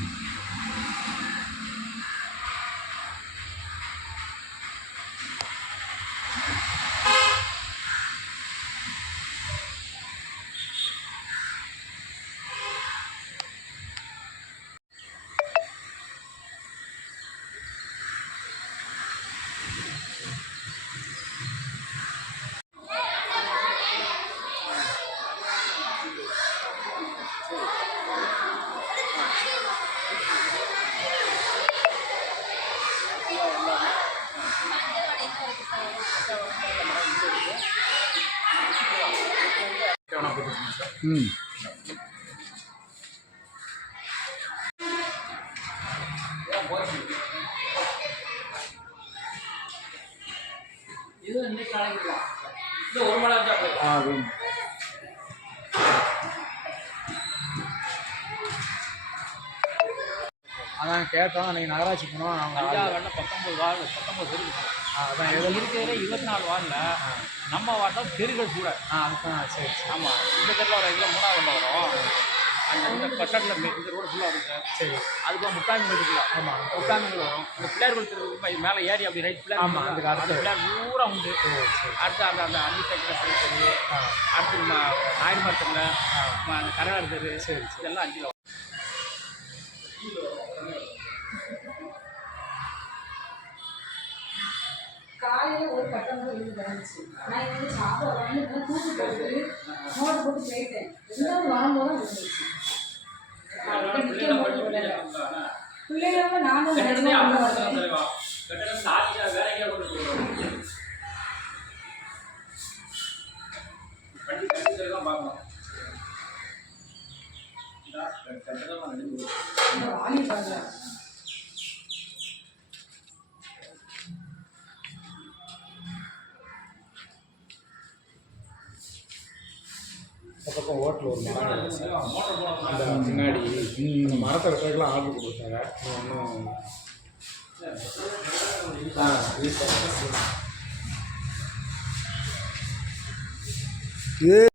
Mm-hmm. தான் ஆ அது அதான் கேட்டோம் அன்றைக்கி நகராட்சி போனோம் வேணா பத்தொம்பது வார்டு பத்தொம்பது இதுல இருக்கிறதுல இருபத்தி நாலு வார்டில் நம்ம வார்டில் தெருகள் கூட. சரி ஆமாம் இந்த தெருவில் வர இதில் மூணாவது வரும். அந்த இந்த ஸ்டாண்டில் இந்த ரோடு ஃபுல்லாக வரும் சார் சரி. அதுக்கு முட்டாமி இருக்குல்ல. ஆமாம் முட்டாமிகள் வரும். இந்த பிள்ளையார் கோயில் தெரு இது மேலே ஏறி அப்படி ரைட் பிள்ளையார் ஆமா, கோயில் அதுக்கு அடுத்து. அந்த பிள்ளையார் பூரா உண்டு. அடுத்து அந்த அந்த அஞ்சு சைக்கிள் சரி. அடுத்து நாயுடு மரத்தில் கரகார் தெரு. சரி, இதெல்லாம் அஞ்சில் வரும் காலையில ஒரு கட்டம் கூட இருந்து கிடந்துச்சு நான் இங்க வந்து சாப்பிட வந்து தூக்கி போட்டு நோட்டு போட்டு போயிட்டேன் ரெண்டாவது வரும்போது விடல பிள்ளைகளோட நானும் நிஜமா இந்த பக்கம் ஹோட்டல் ஒரு மரம் சார் அந்த முன்னாடி இந்த மரத்தை வெட்டுறதுக்குலாம் ஆர்டர் கொடுத்தாங்க இன்னும் ஆ இது